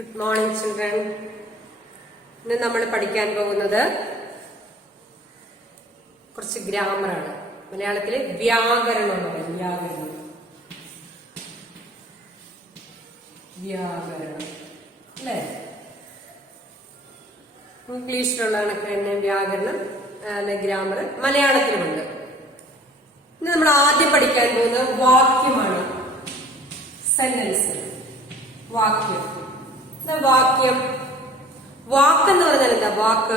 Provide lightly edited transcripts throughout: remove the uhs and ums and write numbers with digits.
Good morning, children. ഇന്ന് നമ്മൾ പഠിക്കാൻ പോകുന്നത് കുറച്ച് ഗ്രാമറാണ്. മലയാളത്തിലെ വ്യാകരണം എന്ന് പറയും. വ്യാകരണം അല്ലേ? ഇംഗ്ലീഷിലുള്ള കണക്ക് തന്നെ വ്യാകരണം അല്ലെ ഗ്രാമർ മലയാളത്തിലുമുണ്ട്. ഇന്ന് നമ്മൾ ആദ്യം പഠിക്കാൻ പോകുന്നത് വാക്യമാണ്. സെന്റൻസ്. വാക്യം. വാക്യം. വാക്കെന്ന് പറഞ്ഞാൽ എന്താ? വാക്ക്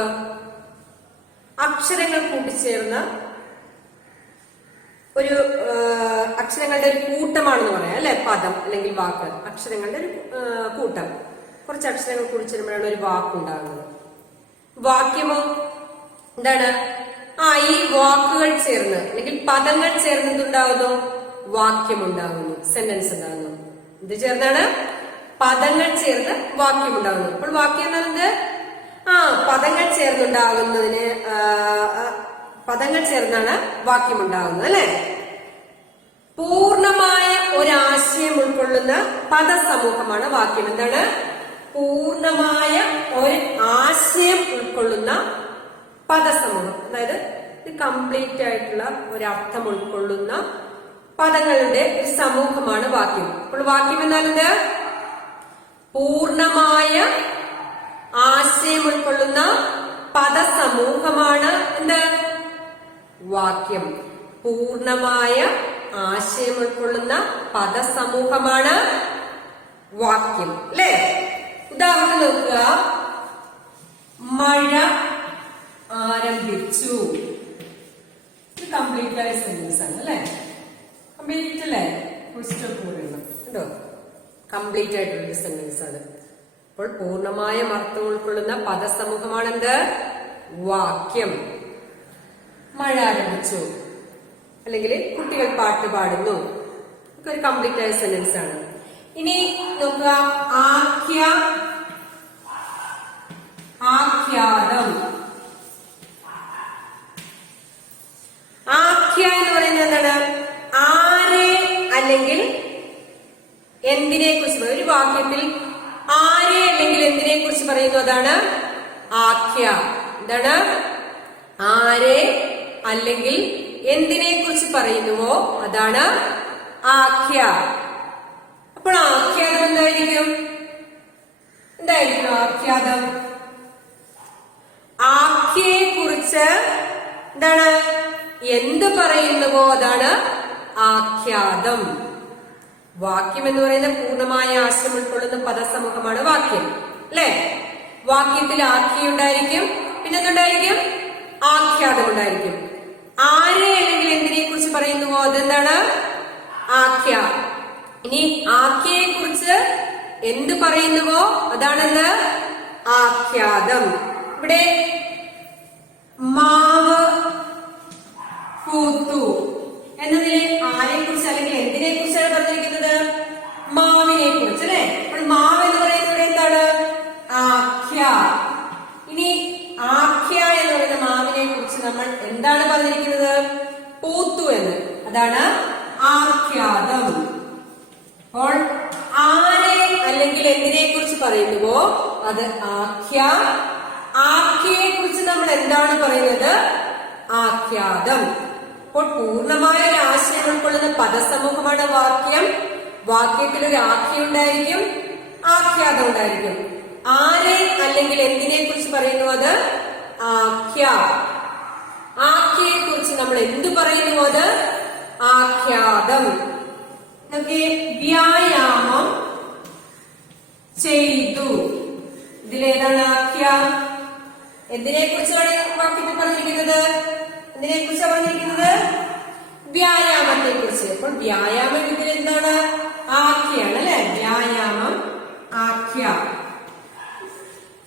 അക്ഷരങ്ങൾ കൂട്ടിച്ചേർന്ന ഒരു അക്ഷരങ്ങളുടെ ഒരു കൂട്ടമാണെന്ന് പറയാം അല്ലെ? പദം അല്ലെങ്കിൽ വാക്ക് അക്ഷരങ്ങളുടെ ഒരു കൂട്ടം. കുറച്ച് അക്ഷരങ്ങൾ കൂടിച്ചേരുമ്പോഴാണ് ഒരു വാക്കുണ്ടാകുന്നത്. വാക്യമോ എന്താണ്? ഈ വാക്കുകൾ ചേർന്ന് അല്ലെങ്കിൽ പദങ്ങൾ ചേർന്ന് എന്തുണ്ടാകുന്നു? വാക്യം ഉണ്ടാകുന്നു, സെന്റൻസ് ഉണ്ടാകുന്നു. ഇത് ചേർന്നാണ് പദങ്ങൾ ചേർന്ന് വാക്യം ഉണ്ടാകുന്നു. അപ്പോൾ വാക്യം എന്ന് പറയുന്നത് പദങ്ങൾ ചേർന്നുണ്ടാകുന്നതിന് പദങ്ങൾ ചേർന്നാണ് വാക്യം ഉണ്ടാകുന്നത് അല്ലെ? പൂർണമായ ഒരാശയം ഉൾക്കൊള്ളുന്ന പദസമൂഹമാണ് വാക്യം. എന്താണ്? പൂർണമായ ഒരു ആശയം ഉൾക്കൊള്ളുന്ന പദസമൂഹം. അതായത് ഇത് കംപ്ലീറ്റ് ആയിട്ടുള്ള ഒരർത്ഥം ഉൾക്കൊള്ളുന്ന പദങ്ങളുടെ ഒരു സമൂഹമാണ് വാക്യം. അപ്പോൾ വാക്യം എന്നാലെന്ത്? പൂർണമായ ആശയം ഉൾക്കൊള്ളുന്ന പദസമൂഹമാണ് എന്ത്? വാക്യം. പൂർണമായ ആശയം ഉൾക്കൊള്ളുന്ന പദസമൂഹമാണ് വാക്യം അല്ലേ? ഉദാഹരണം നോക്കുക. മഴ ആരംഭിച്ചു. ഇത് കംപ്ലീറ്റ് ആയ സെന്റൻസ് ആണ് അല്ലെ? കംപ്ലീറ്റ് അല്ലേ? ഫുൾ സ്റ്റോപ്പ് പറയുന്നത് കേട്ടോ. കംപ്ലീറ്റ് ആയിട്ടുള്ള സെന്റൻസ് ആണ്. അപ്പോൾ പൂർണമായ അർത്ഥം ഉൾക്കൊള്ളുന്ന പദസമൂഹമാണ് എന്ത്? വാക്യം. മഴ ആരംഭിച്ചു അല്ലെങ്കിൽ കുട്ടികൾ പാട്ട് പാടുന്നു. ഒക്കെ ഒരു കംപ്ലീറ്റ് ആയ സെന്റൻസ് ആണ്. ഇനി നോക്കുക. ആഖ്യാതം. ആഖ്യ എന്ന് പറയുന്നത് എന്താണ്? ആരെ അല്ലെങ്കിൽ എന്തിനെ കുറിച്ച് ഒരു വാക്യത്തിൽ ആരെ അല്ലെങ്കിൽ എന്തിനെ കുറിച്ച് പറയുന്നു അതാണ് ആഖ്യ. എന്താണ്? ആരെ അല്ലെങ്കിൽ എന്തിനെ കുറിച്ച് പറയുന്നുവോ അതാണ് ആഖ്യ. അപ്പോൾ ആഖ്യാതം എന്തായിരിക്കും? ആഖ്യാതം ആഖ്യയെ കുറിച്ച് എന്താണ് എന്ത് പറയുന്നുവോ അതാണ് ആഖ്യാതം. വാക്യം എന്ന് പറയുന്ന പൂർണ്ണമായ ആശയം ഉൾക്കൊള്ളുന്ന പദസമൂഹമാണ് വാക്യം അല്ലെ? വാക്യത്തിൽ ആഖ്യ ഉണ്ടായിരിക്കും, പിന്നെ എന്തുണ്ടായിരിക്കും? ആഖ്യാതം ഉണ്ടായിരിക്കും. ആരെ അല്ലെങ്കിൽ എന്തിനെ കുറിച്ച് പറയുന്നുവോ അതെന്താണ്? ആഖ്യ. ഇനി ആഖ്യയെ കുറിച്ച് എന്ത് പറയുന്നുവോ അതാണെന്ത്? ആഖ്യാതം. ഇവിടെ മാവ് പൂത്തു എന്നതിൽ ആരെ കുറിച്ച് അല്ലെങ്കിൽ എന്തിനെ കുറിച്ചാണ് പറഞ്ഞിരിക്കുന്നത്? മാവിനെ കുറിച്ച് അല്ലെ? അപ്പോൾ മാവ് എന്ന് പറയുന്നത് എന്താണ്? ആഖ്യ. ഇനി ആഖ്യ എന്ന് പറയുന്ന മാവിനെ കുറിച്ച് നമ്മൾ എന്താണ് പറഞ്ഞിരിക്കുന്നത്? പൂത്തു എന്ന്. അതാണ് ആഖ്യാതം. അപ്പോൾ ആരെ അല്ലെങ്കിൽ എന്തിനെ കുറിച്ച് പറയുന്നുവോ അത് ആഖ്യ. ആഖ്യയെ കുറിച്ച് നമ്മൾ എന്താണ് പറയുന്നത്? ആഖ്യാതം. അപ്പോൾ പൂർണമായ ഒരു ആശയം ഉൾക്കൊള്ളുന്ന പദസമൂഹമാണ് വാക്യം. വാക്യത്തിൽ ഒരു ആഖ്യ ഉണ്ടായിരിക്കും, ആഖ്യാതം ഉണ്ടായിരിക്കും. ആരെ അല്ലെങ്കിൽ എന്തിനെ കുറിച്ച് പറയുന്നു അത് ആഖ്യ. ആഖ്യയെ കുറിച്ച് നമ്മൾ എന്തു പറയുന്നു അത് ആഖ്യാതം. വ്യായാമം ചെയ്തു. ഇതിലേതാണ് ആഖ്യ? എന്തിനെ കുറിച്ചാണ് വാക്യത്തിൽ പറഞ്ഞിരിക്കുന്നത്? എന്തിനെ കുറിച്ചാണ് പറഞ്ഞിരിക്കുന്നത്? വ്യായാമത്തെ കുറിച്ച്. അപ്പോൾ വ്യായാമം ഇതിൽ എന്താണ്? ആഖ്യാണ് അല്ലെ? വ്യായാമം ആഖ്യ.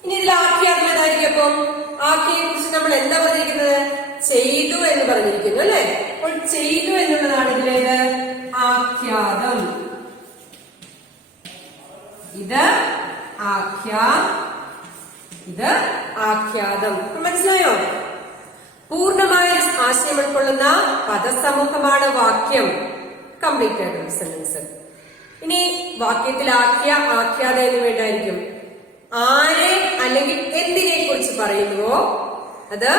ഇനി ഇതിൽ ആഖ്യാതം ഏതായിരിക്കും? അപ്പം ആഖ്യയെ കുറിച്ച് നമ്മൾ എന്താ പറഞ്ഞിരിക്കുന്നത്? ചെയ്തു എന്ന് പറഞ്ഞിരിക്കുന്നു അല്ലെ? അപ്പോൾ ചെയ്തു എന്നുള്ളതാണ് ഇതിലേത്? ആഖ്യാതം. ഇത് ആഖ്യ, ഇത് ആഖ്യാതം. മനസ്സിലായോ? പൂർണമായ ആശയം ഉൾക്കൊള്ളുന്ന പദസമൂഹമാണ് വാക്യം. കംപ്ലീറ്റ് ആയിട്ടുള്ള സെന്റൻസ്. ഇനി വാക്യത്തിൽ ആഖ്യ, ആഖ്യാത എന്നിവ ഉണ്ടായിരിക്കും. ആരെ അല്ലെങ്കിൽ എന്തിനെ കുറിച്ച് പറയുന്നുവോ അത്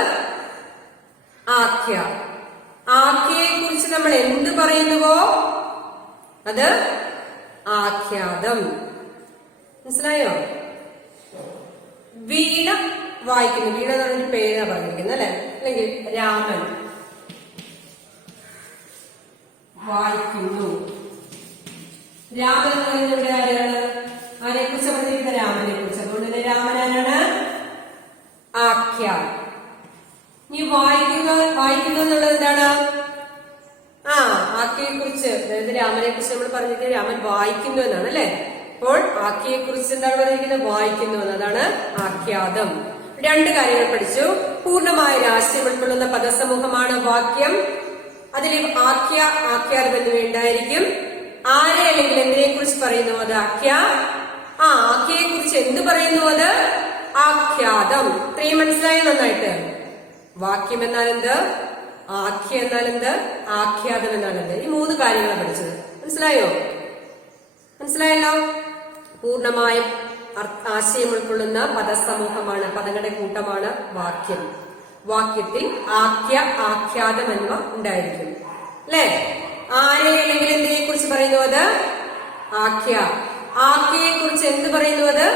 ആഖ്യ. ആഖ്യയെ കുറിച്ച് നമ്മൾ എന്ത് പറയുന്നുവോ അത് ആഖ്യാതം. മനസ്സിലായോ? വീണ വായിക്കുന്നു. വീണ എന്ന് പറഞ്ഞൊരു പേരാ പറഞ്ഞിരിക്കുന്നത് അല്ലെ. അല്ലെങ്കിൽ രാമൻ വായിക്കുന്നു. രാമൻ എന്ന് പറയുന്നത് ഇവിടെ ആരാണ്? ആരെ കുറിച്ച് പറഞ്ഞിരിക്കുന്നത്? രാമനെ കുറിച്ച്. അതുകൊണ്ട് തന്നെ രാമൻ ആരാണ്? ആഖ്യ. ഇനി വായിക്കുന്നു എന്നുള്ളത് എന്താണ്? ആഖ്യയെ കുറിച്ച്, അതായത് രാമനെ കുറിച്ച് നമ്മൾ പറഞ്ഞിരിക്കുന്നത് രാമൻ വായിക്കുന്നു എന്നാണ് അല്ലെ. അപ്പോൾ ആഖ്യയെ കുറിച്ച് എന്താണ് പറഞ്ഞിരിക്കുന്നത്? വായിക്കുന്നു എന്നതാണ് ആഖ്യാതം. രണ്ട് കാര്യങ്ങൾ പഠിച്ചു. പൂർണ്ണമായ ആശയം ഉൾക്കൊള്ളുന്ന പദസമൂഹമാണ് വാക്യം. അതിൽ ആഖ്യാതം എന്നിവ ഉണ്ടായിരിക്കും. ആരെ അല്ലെങ്കിൽ എന്തിനെ കുറിച്ച് പറയുന്നു അത് ആഖ്യ. ആഖ്യയെ കുറിച്ച് എന്ത് പറയുന്നു അത് ആഖ്യാതം. ഇത്രയും മനസ്സിലായോ നന്നായിട്ട്? വാക്യം എന്നാൽ എന്ത്, ആഖ്യ എന്നാൽ എന്ത്, ആഖ്യാതം എന്നാൽ എന്ത്, ഈ മൂന്ന് കാര്യങ്ങളാണ് പഠിച്ചത്. മനസ്സിലായോ? മനസ്സിലായല്ലോ? പൂർണ്ണമായും ആശയം ഉൾക്കൊള്ളുന്ന പദസമൂഹമാണ്, പദങ്ങളുടെ കൂട്ടമാണ് വാക്യം. വാക്യത്തിൽ ആഖ്യ, ആഖ്യാതം എന്നിവ ഉണ്ടായിരിക്കും അല്ലെ. ആരെ അല്ലെങ്കിൽ എന്തിനെ കുറിച്ച് പറയുന്നു അത് ആഖ്യ. ആഖ്യയെ കുറിച്ച് എന്ത് പറയുന്നു അത്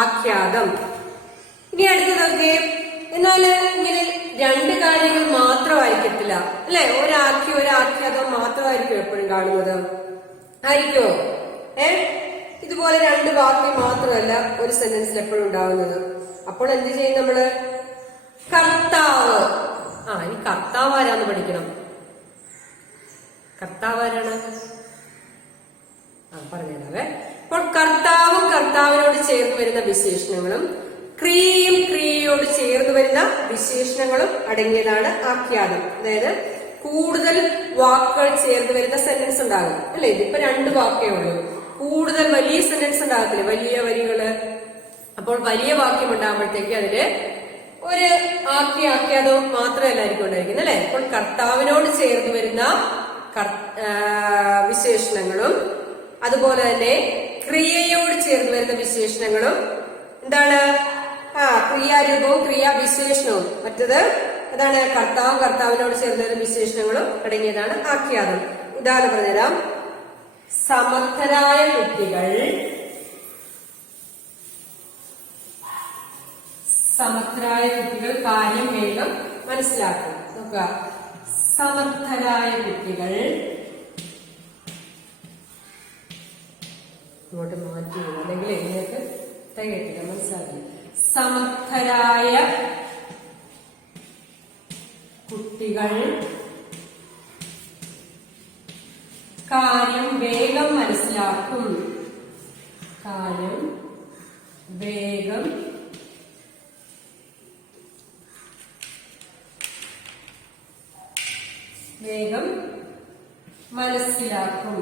ആഖ്യാതം. ഇനി അടുത്തതൊക്കെ എന്നാല് ഇങ്ങനെ രണ്ട് കാര്യങ്ങൾ മാത്രമായിരിക്കത്തില്ല അല്ലെ. ഒരാഖ്യ ഒരാഖ്യാതം മാത്രമായിരിക്കും എപ്പോഴും കാണുന്നത്. ആയിരിക്കോ? ഇതുപോലെ രണ്ട് വാക്യം മാത്രമല്ല ഒരു സെന്റൻസിൽ എപ്പോഴും ഉണ്ടാവുന്നത്. അപ്പോൾ എന്ത് ചെയ്യും നമ്മള്? കർത്താവ്. ഇനി കർത്താവ് ആരാന്ന് പഠിക്കണം. കർത്താവ് ആരാണ്? പറഞ്ഞതാവേ. അപ്പോൾ കർത്താവും കർത്താവിനോട് ചേർന്ന് വരുന്ന വിശേഷണങ്ങളും ക്രിയയും ക്രിയയോട് ചേർന്ന് വരുന്ന വിശേഷണങ്ങളും അടങ്ങിയതാണ് ആഖ്യാതം. അതായത് കൂടുതൽ വാക്കുകൾ ചേർന്ന് വരുന്ന സെന്റൻസ് ഉണ്ടാകും അല്ലെ. ഇതിപ്പോ രണ്ട് വാക്കേ ഉള്ളൂ. കൂടുതൽ വലിയ സെന്റൻസ് ഉണ്ടാകത്തില്ല, വലിയ വരികള്. അപ്പോൾ വലിയ വാക്യം ഉണ്ടാകുമ്പോഴത്തേക്ക് അതില് ഒരു ആഖ്യാതവും മാത്രമല്ലായിരിക്കും ഉണ്ടായിരിക്കുന്നത് അല്ലെ. അപ്പോൾ കർത്താവിനോട് ചേർന്ന് വരുന്ന വിശേഷണങ്ങളും അതുപോലെ തന്നെ ക്രിയയോട് ചേർന്ന് വരുന്ന വിശേഷണങ്ങളും എന്താണ്? ക്രിയാരൂപവും ക്രിയാവിശേഷണവും. മറ്റത് അതാണ് കർത്താവും കർത്താവിനോട് ചേർന്ന് വരുന്ന വിശേഷണങ്ങളും അടങ്ങിയതാണ് ആഖ്യാതം. ഉദാഹരണം പറഞ്ഞുതരാം. സമർത്ഥരായ കുട്ടികൾ കാര്യം വേഗം മനസ്സിലാക്കും. നോക്കുക, സമർത്ഥരായ കുട്ടികൾ. ഇങ്ങോട്ട് മാറ്റി അല്ലെങ്കിൽ എങ്ങനെയൊക്കെ തികട്ടില്ല, മനസ്സിലാക്കി. സമർത്ഥരായ കുട്ടികൾ കാര്യം വേഗം മനസ്സിലാക്കും. കാര്യം വേഗം മനസ്സിലാക്കും.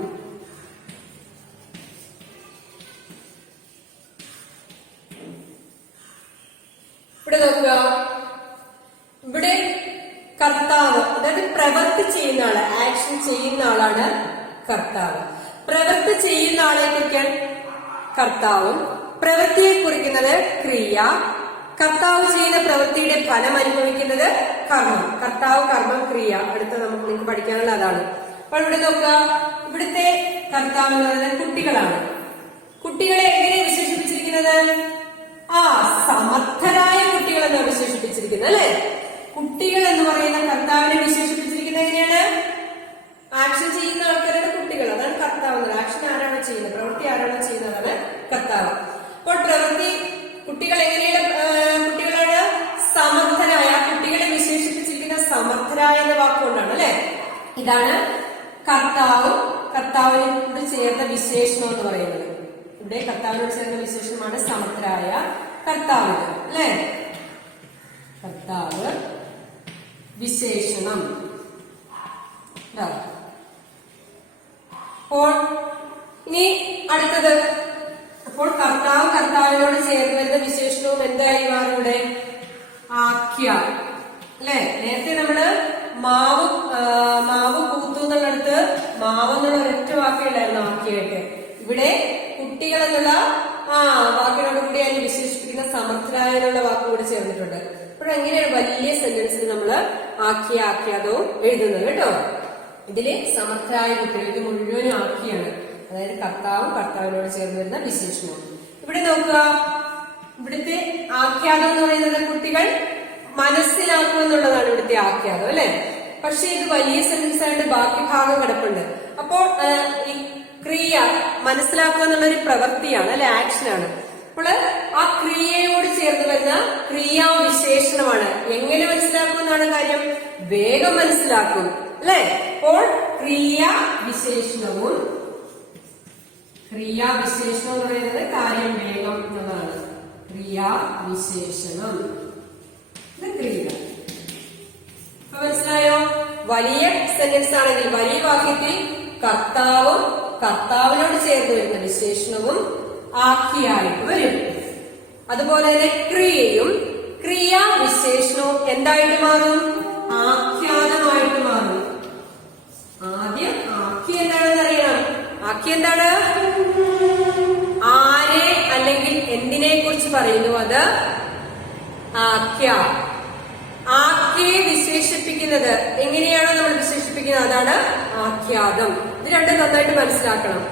ഇവിടെ നോക്കുക, ഇവിടെ കർത്താവ്, അതായത് പ്രവൃത്തി ചെയ്യുന്ന ആള്, ആക്ഷൻ ചെയ്യുന്ന ആളാണ് കർത്താവ്. പ്രവൃത്തി ചെയ്യുന്ന ആളെ കുറിക്കാൻ കർത്താവും, പ്രവൃത്തിയെ കുറിക്കുന്നത് ക്രിയ, കർത്താവ് ചെയ്യുന്ന പ്രവൃത്തിയുടെ ഫലം അനുഭവിക്കുന്നത് കർമ്മം. കർത്താവ്, കർമ്മം, ക്രിയ. അടുത്ത നിങ്ങൾക്ക് പഠിക്കാനുള്ള അതാണ്. അപ്പോൾ ഇവിടെ നോക്കുക, ഇവിടുത്തെ കർത്താവ് എന്ന് പറയുന്നത് കുട്ടികളാണ്. കുട്ടികളെ എങ്ങനെ വിശേഷിപ്പിച്ചിരിക്കുന്നത്? സമർത്ഥരായ കുട്ടികൾ എന്നാണ് വിശേഷിപ്പിച്ചിരിക്കുന്നത് അല്ലെ. കുട്ടികൾ എന്ന് പറയുന്ന കർത്താവിനെ വിശേഷിപ്പിച്ചിരിക്കുന്നത് എങ്ങനെയാണ്? ആക്ഷൻ ചെയ്യുന്ന ആൾക്കാരുടെ കുട്ടികൾ, അതാണ് കർത്താവ്. ആക്ഷൻ ആരാണോ ചെയ്യുന്നത്, പ്രവൃത്തി ആരാണോ ചെയ്യുന്നതാണ് കർത്താവ്. അപ്പോൾ പ്രവൃത്തി കുട്ടികൾ എങ്ങനെയുള്ള കുട്ടികളാണ്? സമർത്ഥരായ. കുട്ടികളെ വിശേഷിപ്പിച്ചിരിക്കുന്ന സമർത്ഥരായ എന്ന വാക്കുകൊണ്ടാണ് അല്ലെ. ഇതാണ് കർത്താവും കർത്താവിനോട് ചേർന്ന വിശേഷണം എന്ന് പറയുന്നത്. ഇവിടെ കർത്താവിനോട് ചേർന്ന വിശേഷണമാണ് സമർത്ഥരായ കർത്താവിന് അല്ലെ. കർത്താവ് വിശേഷണം. അപ്പോൾ ഇനി അടുത്തത്, അപ്പോൾ കർത്താവ് കർത്താവിനോട് ചേർന്ന് വരുന്ന വിശേഷണവും എന്തായി മാറും? ഇവിടെ ആഖ്യ അല്ലെ. നേരത്തെ നമ്മള് മാവ് പൂത്തു എന്നുള്ളടത്ത് മാവ് എന്നുള്ള ഒരൊറ്റ വാക്കേ ഉള്ളായിരുന്നു ആഖ്യയായിട്ട്. ഇവിടെ കുട്ടികൾ എന്നുള്ള വാക്കിനോട് കൂടി അതിന് വിശേഷണം സമർത്ഥരായ എന്നുള്ള വാക്കുകൂടി ചേർന്നിട്ടുണ്ട്. അപ്പോൾ എങ്ങനെയാണ് വലിയ സെന്റൻസിൽ നമ്മൾ ആക്കിയ ആഖ്യാതവും എഴുതുന്നത് കേട്ടോ. ഇതില് സമർത്ഥരായ കുട്ടികൾക്ക് മുഴുവനും ആക്കിയാണ്, അതായത് കർത്താവും കർത്താവിനോട് ചേർന്ന് വരുന്ന വിശേഷണവും. ഇവിടെ നോക്കുക, ഇവിടുത്തെ ആഖ്യാതം എന്ന് പറയുന്നത് കുട്ടികൾ മനസ്സിലാക്കുക എന്നുള്ളതാണ് ഇവിടുത്തെ ആഖ്യാതം അല്ലെ. പക്ഷെ ഇത് വലിയ സെന്റൻസ് ആയിട്ട് ബാക്കി ഭാഗം കിടപ്പുണ്ട്. അപ്പോൾ ഈ ക്രിയ മനസ്സിലാക്കുക എന്നുള്ള ഒരു പ്രവൃത്തിയാണ് അല്ലെ, ആക്ഷനാണ്. അപ്പോൾ ആ ക്രിയയോട് ചേർന്ന് വരുന്ന ക്രിയാവിശേഷണമാണ്. എങ്ങനെ മനസ്സിലാക്കും എന്നാണ് കാര്യം, വേഗം മനസ്സിലാക്കും അല്ലെ. അപ്പോൾ ക്രിയാവിശേഷണവും എന്ന് പറയുന്നത് കാര്യം വേഗം എന്നതാണ്. ക്രിയാവിശേഷണം ക്രിയ. അപ്പൊ മനസ്സിലായോ? വലിയ സെന്റൻസ് ആണെങ്കിൽ വലിയ വാക്യത്തിൽ കർത്താവും കർത്താവിനോട് ചേർന്ന് വരുന്ന വിശേഷണവും ആഖ്യായിട്ട് വരും. അതുപോലെ തന്നെ ക്രിയയും ക്രിയാവിശേഷണവും എന്തായിട്ട് മാറും, ആഖ്യാതമായിട്ട് മാറും. ആദ്യം ആഖ്യ എന്താണെന്ന് അറിയണം. ആഖ്യ എന്താണ്? ആരെ അല്ലെങ്കിൽ എന്തിനെ കുറിച്ച് പറയുന്നു അത് ആഖ്യ. ആഖ്യയെ വിശേഷിപ്പിക്കുന്നത് എങ്ങനെയാണോ നമ്മൾ വിശേഷിപ്പിക്കുന്നത് അതാണ് ആഖ്യാതം. ഇത് രണ്ടും നന്നായിട്ട് മനസ്സിലാക്കണം.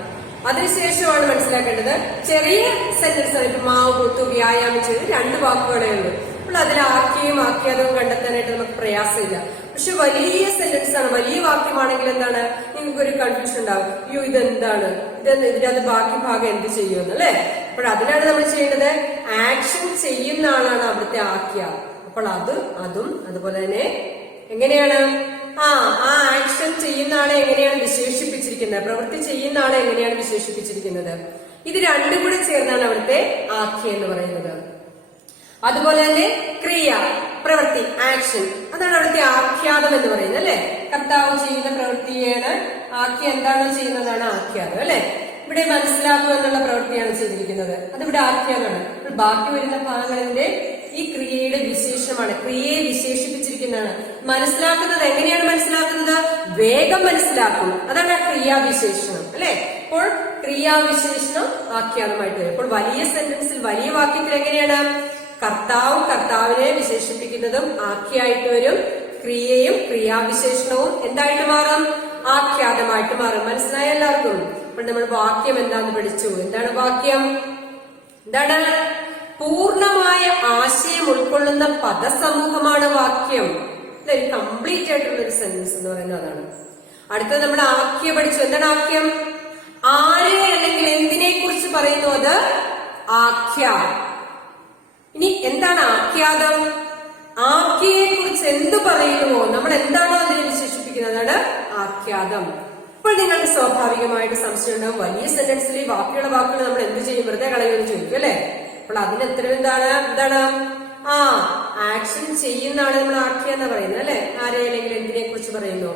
അതിനുശേഷമാണ് മനസ്സിലാക്കേണ്ടത് ചെറിയ സെന്റൻസ് ആയിട്ട് മാവ് കൂത്തു വ്യായാമം ചെയ്ത് 2 വാക്കുകളേ ഉള്ളൂ. അപ്പോൾ അതിൽ ആഖ്യയും ആഖ്യാതവും കണ്ടെത്താനായിട്ട് നമുക്ക് പ്രയാസമില്ല. പക്ഷെ വലിയ സെന്റൻസ് ആണ്, വലിയ വാക്യമാണെങ്കിൽ എന്താണ്, നിങ്ങൾക്കൊരു കൺഫ്യൂഷൻ ഉണ്ടാവും. അയ്യോ ഇതെന്താണ്, ഇതിനകത്ത് ബാക്കി ഭാഗം എന്ത് ചെയ്യുമെന്ന് അല്ലെ. അപ്പോൾ അതിനാണ് നമ്മൾ ചെയ്യേണ്ടത്, ആക്ഷൻ ചെയ്യുന്ന ആളാണ് അവിടുത്തെ ആഖ്യ. അപ്പോൾ അതും അതുപോലെ തന്നെ എങ്ങനെയാണ് ആ ആക്ഷൻ ചെയ്യുന്ന ആളെ എങ്ങനെയാണ് വിശേഷിപ്പിച്ചിരിക്കുന്നത്, പ്രവൃത്തി ചെയ്യുന്ന ആളെ എങ്ങനെയാണ് വിശേഷിപ്പിച്ചിരിക്കുന്നത്, ഇത് രണ്ടും കൂടെ ചേർന്നാണ് അവിടുത്തെ ആഖ്യ എന്ന് പറയുന്നത്. അതുപോലെ തന്നെ ക്രിയ, പ്രവൃത്തി, ആക്ഷൻ, അതാണ് അവിടുത്തെ ആഖ്യാതം എന്ന് പറയുന്നത് അല്ലെ. കർത്താവ് ചെയ്യുന്ന പ്രവൃത്തിയാണ് ആഖ്യ, എന്താണോ ചെയ്യുന്നതാണ് ആഖ്യാതം അല്ലെ. ഇവിടെ മനസ്സിലാക്കുക എന്നുള്ള പ്രവൃത്തിയാണ് ചെയ്തിരിക്കുന്നത്, അതിവിടെ ആഖ്യാതമാണ്. ബാക്കി വരുന്ന ഭാഗങ്ങളുടെ ഈ ക്രിയയുടെ വിശേഷമാണ്, ക്രിയയെ വിശേഷിപ്പിച്ചിരിക്കുന്നതാണ്. മനസ്സിലാക്കുന്നത് എങ്ങനെയാണ് മനസ്സിലാക്കുന്നത്, വേഗം മനസ്സിലാക്കും, അതാണ് ആ ക്രിയാവിശേഷണം അല്ലെ. അപ്പോൾ ക്രിയാവിശേഷണം ആഖ്യാതമായിട്ട് വരും. അപ്പോൾ വലിയ സെന്റൻസിൽ വലിയ വാക്യത്തിൽ എങ്ങനെയാണ് കർത്താവും കർത്താവിനെ വിശേഷിപ്പിക്കുന്നതും ആഖ്യായിട്ട് വരും, ക്രിയയും ക്രിയാവിശേഷണവും എന്തായിട്ട് മാറും, ആഖ്യാതമായിട്ട് മാറും. മനസ്സിലായ എല്ലാവർക്കും? അപ്പോൾ നമ്മൾ വാക്യം എന്താന്ന് പഠിച്ചു. എന്താണ് വാക്യം? എന്താണ്? പൂർണമായ ആശയം ഉൾക്കൊള്ളുന്ന പദസമൂഹമാണ് വാക്യം. ഇതൊരു കംപ്ലീറ്റ് ആയിട്ടുള്ള ഒരു സെന്റൻസ് എന്ന് പറയുന്നത് അതാണ്. അടുത്തത് നമ്മൾ ആഖ്യ പഠിച്ചു. എന്താണ് ആഖ്യം? ആരെ അല്ലെങ്കിൽ എന്തിനെ കുറിച്ച് പറയുന്നു അത് ആഖ്യ. ഇനി എന്താണ് ആഖ്യാതം? ആഖ്യയെ കുറിച്ച് എന്ത് പറയുന്നുവോ, നമ്മൾ എന്താണോ അതിനെ വിശേഷിപ്പിക്കുന്നതാണ് ആഖ്യാതം. അപ്പോൾ നിങ്ങൾക്ക് സ്വാഭാവികമായിട്ട് സംശയം ഉണ്ടാവും, വലിയ സെന്റൻസിൽ ബാക്കിയുള്ള വാക്കുകൾ നമ്മൾ എന്ത് ചെയ്യും, വെറുതെ കളയുമെന്ന് ചോദിക്കും അല്ലെ. അപ്പോൾ അതിന് ഉത്തരം എന്താണ് ആക്ഷൻ ചെയ്യുന്ന ആളെ നമ്മൾ ആഖ്യ എന്ന് പറയുന്നത് അല്ലെ. ആരെ അല്ലെങ്കിൽ എന്തിനെ കുറിച്ച് പറയുന്നു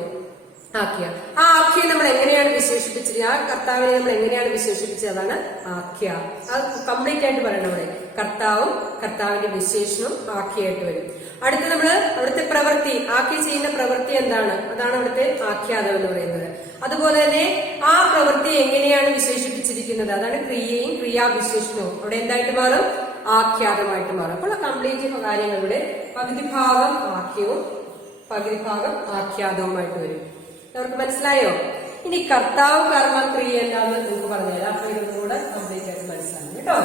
ആഖ്യ. ആ ആഖ്യ നമ്മൾ എങ്ങനെയാണ് വിശേഷിപ്പിച്ചത്, ആ കർത്താവിനെ നമ്മൾ എങ്ങനെയാണ് വിശേഷിപ്പിച്ചത്, അതാണ് ആഖ്യ. അത് കംപ്ലീറ്റ് ആയിട്ട് പറയണം. അവിടെ കർത്താവും കർത്താവിന്റെ വിശേഷണവും ആഖ്യയായിട്ട് വരും. അടുത്ത നമ്മൾ അവിടുത്തെ പ്രവൃത്തി, ആഖ്യ ചെയ്യുന്ന പ്രവൃത്തി എന്താണ്, അതാണ് അവിടുത്തെ ആഖ്യാതം എന്ന് പറയുന്നത്. അതുപോലെ തന്നെ ആ പ്രവൃത്തി എങ്ങനെയാണ് വിശേഷിപ്പിച്ചിരിക്കുന്നത്, അതാണ് ക്രിയയും ക്രിയാവിശേഷണവും. അവിടെ എന്തായിട്ട് മാറും, ആഖ്യാതമായിട്ട് മാറും. അപ്പോൾ കംപ്ലീറ്റ് കാര്യങ്ങളുടെ പകുതി ഭാഗം ആഖ്യവും പകുതി ഭാഗം ആഖ്യാതവുമായിട്ട് വരും. അവർക്ക് മനസ്സിലായോ? ഇനി കർത്താവ് കർമ്മ ക്രിയ എന്താണെന്ന് നിങ്ങൾക്ക് പറഞ്ഞുതരാം. അപ്പൊ ഇതൊന്നും കൂടെ കംപ്ലീറ്റ് ആയിട്ട് മനസ്സിലാകും കേട്ടോ.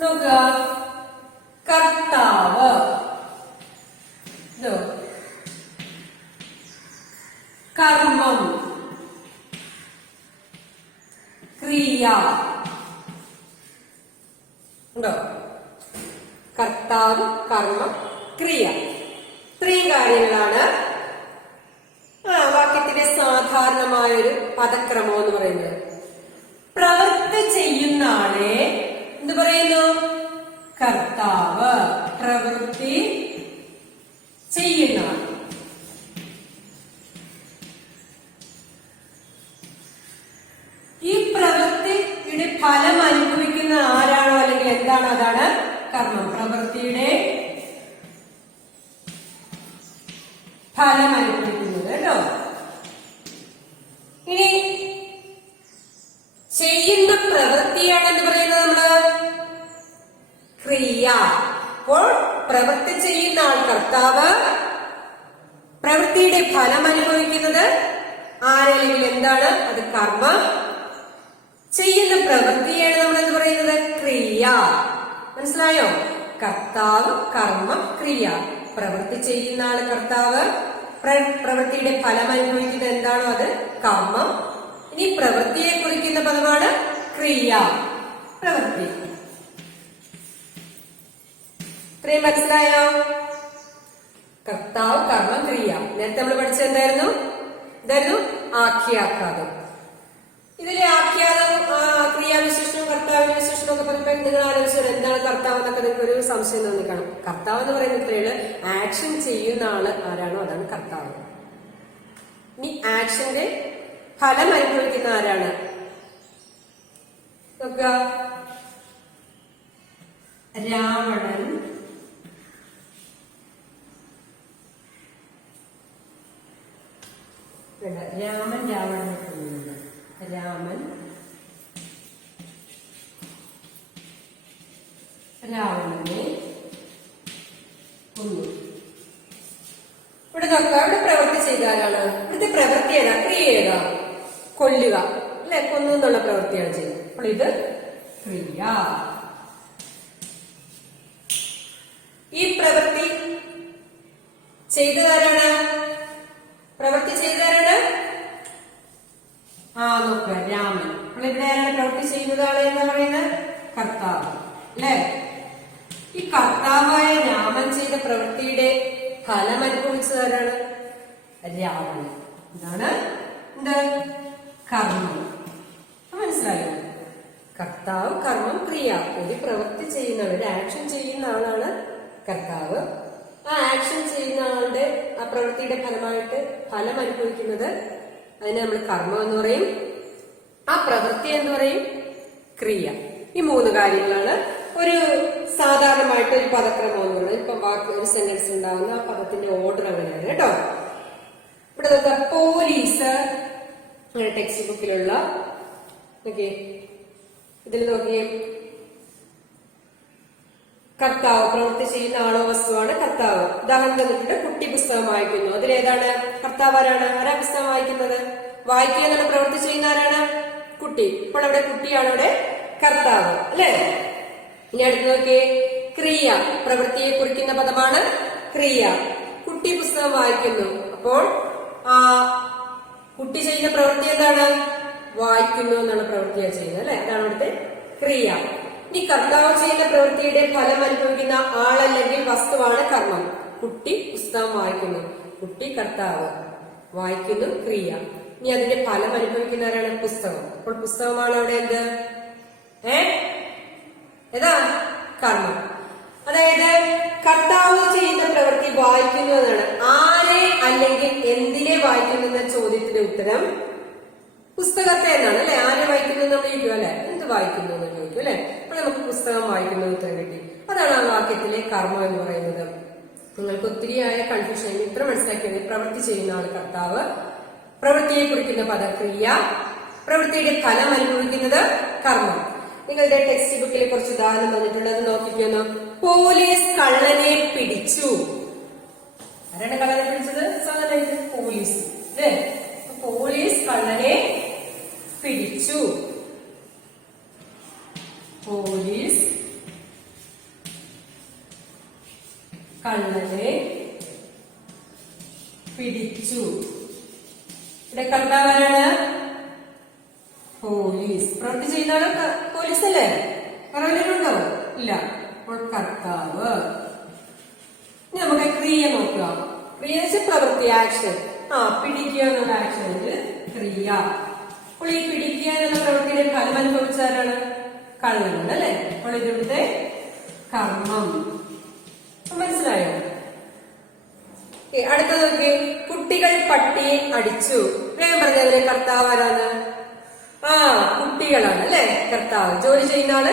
നോക്കുക, കർത്താവ്, കർമ്മം, ക്രിയ ഉണ്ടോ? കർത്താവ്, കർമ്മം, ക്രിയ, ഇത്രയും കാര്യങ്ങളാണ് വാക്യത്തിന്റെ സാധാരണമായൊരു പദക്രമം എന്ന് പറയുന്നത്. പ്രവൃത്തി ചെയ്യുന്ന ആളെ എന്ത് പറയുന്നു, കർത്താവ്. പ്രവൃത്തി ചെയ്യുന്ന ആൾ. ഈ പ്രവൃത്തിയുടെ ഫലം അനുഭവിക്കുന്ന ആരാണോ അല്ലെങ്കിൽ എന്താണോ അതാണ് കർമ്മം. പ്രവൃത്തിയുടെ ഫലം അനുഭവിക്കുന്നത് കേട്ടോ. ഇനി പ്രവൃത്തിയുടെ ഫലം അനുഭവിക്കുന്നത് ആരല്ലെങ്കിൽ എന്താണ്? അത് കർമ്മം. ചെയ്യുന്ന പ്രവൃത്തിയാണ് നമ്മൾ എന്ത് പറയുന്നത്? ക്രിയ. മനസ്സിലായോ? കർത്താവ്, കർമ്മം, ക്രിയ. പ്രവൃത്തി ചെയ്യുന്ന ആള് കർത്താവ്, പ്രവൃത്തിയുടെ ഫലം അനുഭവിക്കുന്നത് എന്താണോ അത് കർമ്മം. ഇനി പ്രവൃത്തിയെ കുറിക്കുന്ന പദമാണ് ക്രിയ. പ്രവൃത്തി. ഇത്രയും മനസ്സിലായോ? കർത്താവ്, കർമ്മം, ക്രിയ. നേരത്തെ നമ്മൾ പഠിച്ചത് എന്തായിരുന്നു? ആഖ്യാഘാതം. ഇതിലെ ആഖ്യാതം, ക്രിയാവിശേഷണവും കർത്താവിന്റെ വിശേഷണവും ഒക്കെ പറയുമ്പോൾ നിങ്ങൾ ആലോചിച്ചാൽ എന്താണ് കർത്താവ് എന്നൊക്കെ നിങ്ങൾക്ക് ഒരു സംശയം തോന്നിക്കണം. കർത്താവ് എന്ന് പറയുന്ന ഇത്രയാണ് ആക്ഷൻ ചെയ്യുന്ന ആള് ആരാണോ അതാണ് കർത്താവ്. ഇനി ആക്ഷന്റെ ഫലം അനുഭവിക്കുന്ന ആരാണ്? നോക്കുക, രാവണൻ രാവണനെ കൊല്ലുന്നു. രാമൻ രാവണനെ കൊന്നു. ഇവിടെ നോക്കുക, ഇവിടെ പ്രവൃത്തി ചെയ്താലാണ്. ഇവിടുത്തെ പ്രവൃത്തി ഏതാ? ക്രിയ ഏതാ? കൊല്ലുക അല്ലെ, കൊന്നു എന്നുള്ള പ്രവൃത്തിയാണ് ചെയ്യുന്നത്. അപ്പോൾ ഇത് ക്രിയ. ഈ പ്രവൃത്തി ചെയ്തതാരാണ്? പ്രവൃത്തി ചെയ്തതാരാണ്? നോക്കുക, രാമൻ. അപ്പോൾ ഇവിടെ ആരാണ് പ്രവൃത്തി ചെയ്യുന്നതാണ് എന്ന് പറയുന്നത്? കർത്താവ് അല്ലെ. ഈ കർത്താവായ രാമൻ ചെയ്ത പ്രവൃത്തിയുടെ ഫലം അനുഭവിച്ചതാരാണ്? രാവണൻ. എന്താണ്? കർമ്മം. മനസ്സിലായോ? കർത്താവ്, കർമ്മം, ക്രിയ. ഒരു പ്രവൃത്തി ചെയ്യുന്നവർ, ഒരു ആക്ഷൻ ചെയ്യുന്ന ആളാണ് കർത്താവ്. ആ ആക്ഷൻ ചെയ്യുന്ന ആളുടെ ആ പ്രവൃത്തിയുടെ ഫലമായിട്ട് ഫലം അനുഭവിക്കുന്നത് അതിനെ നമ്മൾ കർമ്മം എന്ന് പറയും. ആ പ്രവൃത്തി എന്ന് പറയും ക്രിയ. ഈ മൂന്ന് കാര്യങ്ങളാണ് ഒരു സാധാരണമായിട്ട് ഒരു പദക്രമം എന്ന് പറയുന്നത്. ഇപ്പൊ വാക്ക് ഒരു സെന്റൻസ് ഉണ്ടാകുന്ന ആ പദത്തിന്റെ ഓർഡർ അങ്ങനെയാണ് കേട്ടോ. ഇവിടെ നോക്കുക, പോലീസ് ടെക്സ്റ്റ് ബുക്കിലുള്ള ഇതിൽ നോക്കിയേ, കർത്താവ് പ്രവൃത്തി ചെയ്യുന്ന ആളോ വസ്തുവാണ് കർത്താവ്. ഉദാഹരണം തന്നിട്ടുണ്ട്, കുട്ടി പുസ്തകം വായിക്കുന്നു. അതിലേതാണ്? കർത്താവ് ആരാണ്? ആരാ പുസ്തകം വായിക്കുന്നത്? വായിക്കുക എന്നുള്ള പ്രവൃത്തി ചെയ്യുന്ന ആരാണ്? കുട്ടി. അപ്പോൾ അവിടെ കുട്ടിയാണ് ഇവിടെ കർത്താവ് അല്ലെ. ഇനി അടുത്ത് നോക്കിയേ, ക്രിയ. പ്രവൃത്തിയെ കുറിക്കുന്ന പദമാണ് ക്രിയ. കുട്ടി പുസ്തകം വായിക്കുന്നു. അപ്പോൾ കുട്ടി ചെയ്യുന്ന പ്രവൃത്തി എന്താണ്? വായിക്കുന്നു എന്നുള്ള പ്രവൃത്തിയാണ് ചെയ്യുന്നത് അല്ലെ. അതാണ് ഇവിടുത്തെ ക്രിയ. ഇനി കർത്താവ് ചെയ്യുന്ന പ്രവൃത്തിയുടെ ഫലം അനുഭവിക്കുന്ന ആളല്ലെങ്കിൽ വസ്തുവാണ് കർമ്മം. കുട്ടി പുസ്തകം വായിക്കുന്നു. കുട്ടി കർത്താവ്, വായിക്കുന്നു ക്രിയ. ഇനി അതിന്റെ ഫലം അനുഭവിക്കുന്നവരാണ് പുസ്തകം. അപ്പോൾ പുസ്തകമാണ് അവിടെ എന്ത്? ഏതാ? കർമ്മം. അതായത് കർത്താവ് ചെയ്യുന്ന പ്രവൃത്തി വായിക്കുന്നു എന്നാണ്. ആരെ അല്ലെങ്കിൽ എന്തിനെ വായിക്കുന്നു എന്ന ചോദ്യത്തിന്റെ ഉത്തരം പുസ്തകത്തെ എന്നാണ് അല്ലെ. ആരെ വായിക്കുന്നു നമ്മൾ ചോദിക്കും അല്ലെ, എന്ത് വായിക്കുന്നു എന്ന് ചോദിക്കും അല്ലെ. അപ്പൊ നമുക്ക് പുസ്തകം വായിക്കുന്നു ഉത്തരം കിട്ടി. അതാണ് ആ വാക്യത്തിലെ കർമ്മം എന്ന് പറയുന്നത്. നിങ്ങൾക്ക് ഒത്തിരിയായ കൺഫ്യൂഷൻ ഇത്ര മനസ്സിലാക്കിയത്. പ്രവൃത്തി ചെയ്യുന്ന ആൾ കർത്താവ്, പ്രവൃത്തിയെ കുറിക്കുന്ന പദം ക്രിയ, പ്രവൃത്തിയുടെ ഫലം അനുഭവിക്കുന്നത് കർമ്മം. നിങ്ങളുടെ ടെക്സ്റ്റ് ബുക്കിൽ കുറച്ച് ഉദാഹരണം തന്നിട്ടുള്ളത് നോക്കിക്കുന്നു. പോലീസ് കള്ളനെ പിടിച്ചു. ആരാണ് കള്ളനെ പിടിച്ചത്? സാധാരണ പോലീസ് അല്ലേ. പോലീസ് കള്ളനെ പിടിച്ചു. പോലീസ് കള്ളനെ പിടിച്ചു. ഇവിടെ കർത്താവാരാണ്? പോലീസ്. പ്രവൃത്തി ചെയ്യുന്ന പോലീസ് അല്ലേ? പറവലുണ്ടോ? ഇല്ല. അപ്പോൾ കർത്താവ്. ഇനി നമുക്ക് ക്രിയ നോക്കുക. ക്രിയ പ്രവൃത്തി, ആക്ഷൻ. പിടിക്കുക എന്നുള്ള ആക്ഷൻ ക്രിയ. അപ്പോൾ ഈ പിടിക്കുക എന്നുള്ള പ്രവൃത്തിയുടെ ഫലം അനുഭവിച്ചാരാണ്? കള്ളനാണ് അല്ലെ. അപ്പോൾ ഇതിവിടുത്തെ കർമ്മം. മനസ്സിലായോ? അടുത്ത നോക്കി, കുട്ടികൾ പട്ടിയെ അടിച്ചു. വേഗം പറഞ്ഞതിലെ കർത്താവ് ആരാണ്? കുട്ടികളാണ് അല്ലെ. കർത്താവ്. ജോലി ചെയ്യുന്ന ആള്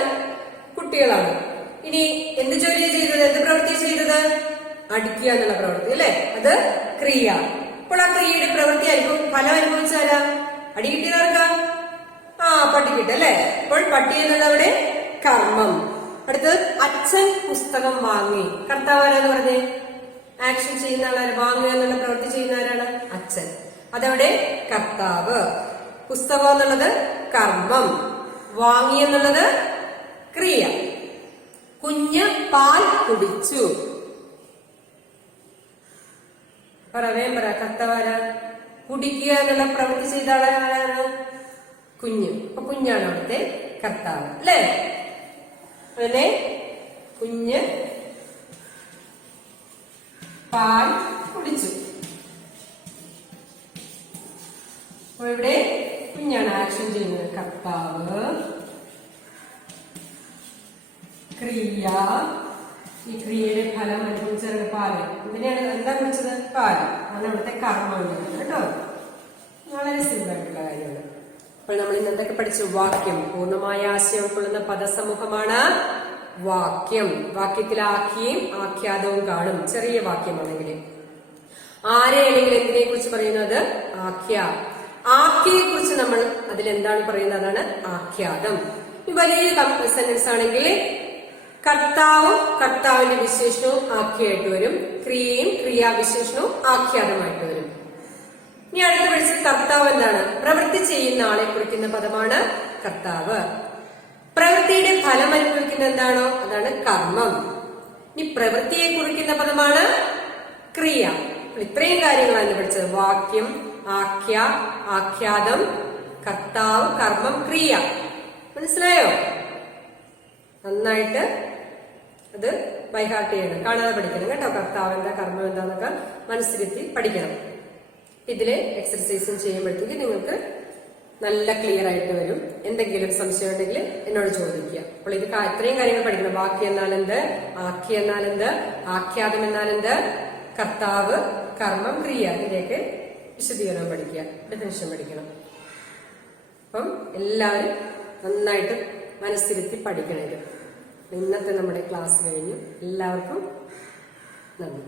കുട്ടികളാണ്. ഇനി എന്ത് ജോലിയാണ് ചെയ്തത്? എന്ത് പ്രവൃത്തി ചെയ്തത്? അടിക്കുക എന്നുള്ള പ്രവൃത്തി അല്ലെ. അത് ക്രിയ. അപ്പോൾ ആ ക്രിയയുടെ പ്രവൃത്തി ഫലം അനുഭവിച്ചാരാ? അടി കിട്ടിയതാർക്കാ? പട്ടിക്കിട്ട് അല്ലെ. അപ്പോൾ പട്ടി എന്നുള്ളവിടെ കർമ്മം. അടുത്തത്, അച്ഛൻ പുസ്തകം വാങ്ങി. കർത്താവ് ആരാന്ന് പറഞ്ഞേ? ആക്ഷൻ ചെയ്യുന്ന ആളാണ്, വാങ്ങുക എന്നുള്ള പ്രവൃത്തി ചെയ്യുന്ന ആരാണ്? അച്ഛൻ. അതവിടെ കർത്താവ്. പുസ്തകം എന്നുള്ളത് കർമ്മം, വാങ്ങി എന്നുള്ളത് ക്രിയ. കുഞ്ഞ് പാൽ കുടിച്ചു. വേഗം പറ, കർത്താവാര? കുടിക്കുക എന്നുള്ള പ്രവൃത്തി ചെയ്ത ആളാണ് കുഞ്ഞ്. അപ്പൊ കുഞ്ഞാണ് അവിടുത്തെ കർത്താവ്, അല്ലേ? അങ്ങനെ കുഞ്ഞ് പാൽ കുടിച്ചു. അപ്പൊ ഇവിടെ കുഞ്ഞാണ് ആക്ഷൻ ചെയ്യുന്നത്. കർത്താവ്, ക്രിയ. ഈ ക്രിയയുടെ ഫലം അനുഭവിച്ചത് പാല്. ഇതിനെയാണ് എന്താ കുറിച്ചത്? പാല്. അതാണ് ഇവിടുത്തെ കർമ്മം കേട്ടോ. വളരെ സിമ്പിൾ ആയിട്ടുള്ള കാര്യമാണ്. അപ്പോൾ നമ്മൾ ഇന്ന് എന്തൊക്കെ പഠിച്ചു? വാക്യം. പൂർണ്ണമായ ആശയം ഉൾക്കൊള്ളുന്ന പദസമൂഹമാണ് വാക്യം. വാക്യത്തിൽ ആഖ്യയും ആഖ്യാതവും കാണും, ചെറിയ വാക്യമാണെങ്കിൽ. ആരെ അല്ലെങ്കിൽ എന്തിനെ കുറിച്ച് പറയുന്നത്? ആഖ്യ. ആഖ്യയെ കുറിച്ച് നമ്മൾ അതിലെന്താണ് പറയുന്നത്? അതാണ് ആഖ്യാതം. വലിയ സെന്റൻസ് ആണെങ്കിൽ കർത്താവും കർത്താവിന്റെ വിശേഷണവും ആഖ്യയായിട്ട് വരും, ക്രിയയും ക്രിയാവിശേഷണവും ആഖ്യാതമായിട്ട് വരും. ഇനി അടുത്ത പഠിച്ചത് കർത്താവ് എന്താണ്? പ്രവൃത്തി ചെയ്യുന്ന ആളെ കുറിക്കുന്ന പദമാണ് കർത്താവ്. പ്രവൃത്തിയുടെ ഫലം അനുഭവിക്കുന്ന എന്താണോ അതാണ് കർമ്മം. ഇനി പ്രവൃത്തിയെ കുറിക്കുന്ന പദമാണ് ക്രിയ. ഇത്രയും കാര്യങ്ങളാണ് പഠിച്ചത്. വാക്യം, ആഖ്യ, ആഖ്യാതം, കർത്താവ്, കർമ്മം, ക്രിയ. മനസ്സിലായോ? നന്നായിട്ട് അത് ബൈഹാർട്ട് ചെയ്യണം, കാണാതെ പഠിക്കണം കേട്ടോ. കർത്താവ് എന്താ, കർമ്മം എന്താന്നൊക്കെ മനസ്സിലെത്തി പഠിക്കണം. ഇതില് എക്സർസൈസും ചെയ്യുമ്പോഴത്തേക്ക് നിങ്ങൾക്ക് നല്ല ക്ലിയർ ആയിട്ട് വരും. എന്തെങ്കിലും സംശയം ഉണ്ടെങ്കിൽ എന്നോട് ചോദിക്കുക. അപ്പോൾ ഇത് ഇത്രയും കാര്യങ്ങൾ പഠിക്കണം. വാക്യം എന്നാൽ എന്ത്, ആഖ്യ എന്നാൽ എന്ത്, ആഖ്യാതം എന്നാൽ എന്ത്, കർത്താവ്, കർമ്മം, ക്രിയ, ഇതിലേക്ക് വിശദീകരണം പഠിക്കുക, ഡെഫിനിഷൻ പഠിക്കണം. അപ്പം എല്ലാവരും നന്നായിട്ട് മനസ്സിരുത്തി പഠിക്കണം. ഇന്നത്തെ നമ്മുടെ ക്ലാസ് കഴിഞ്ഞു. എല്ലാവർക്കും നന്ദി.